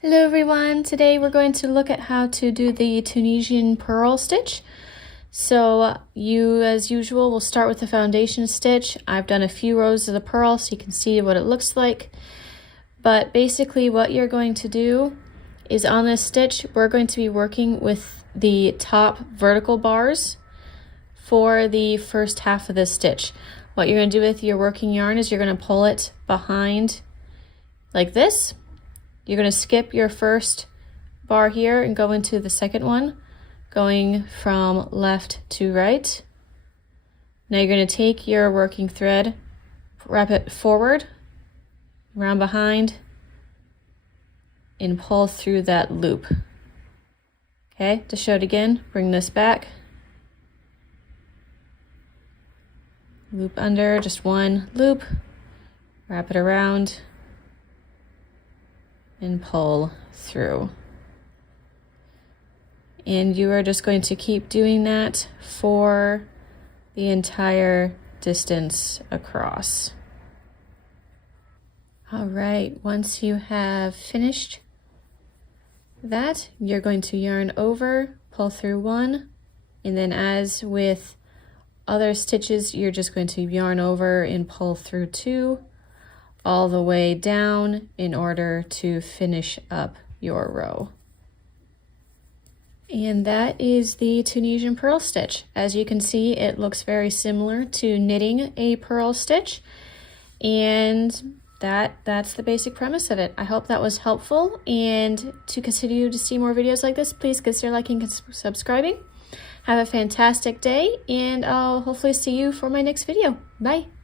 Hello everyone, today we're going to look at how to do the Tunisian purl stitch. So you, as usual, will start with the foundation stitch. I've done a few rows of the purl so you can see what it looks like. But basically what you're going to do is on this stitch, we're going to be working with the top vertical bars for the first half of this stitch. What you're going to do with your working yarn is you're going to pull it behind like this. You're going to skip your first bar here and go into the second one, going from left to right. Now you're going to take your working thread, wrap it forward, around behind, and pull through that loop. Okay, to show it again, bring this back. Loop under, just one loop, wrap it around, and pull through. And you are just going to keep doing that for the entire distance across. All right, once you have finished that, you're going to yarn over, pull through one, and then as with other stitches, you're just going to yarn over and pull through two, all the way down in order to finish up your row. And that is the Tunisian purl stitch. As you can see, it looks very similar to knitting a purl stitch, and that's the basic premise of it. I hope that was helpful, and to continue to see more videos like this, please consider liking and subscribing. Have a fantastic day, and I'll hopefully see you for my next video. Bye!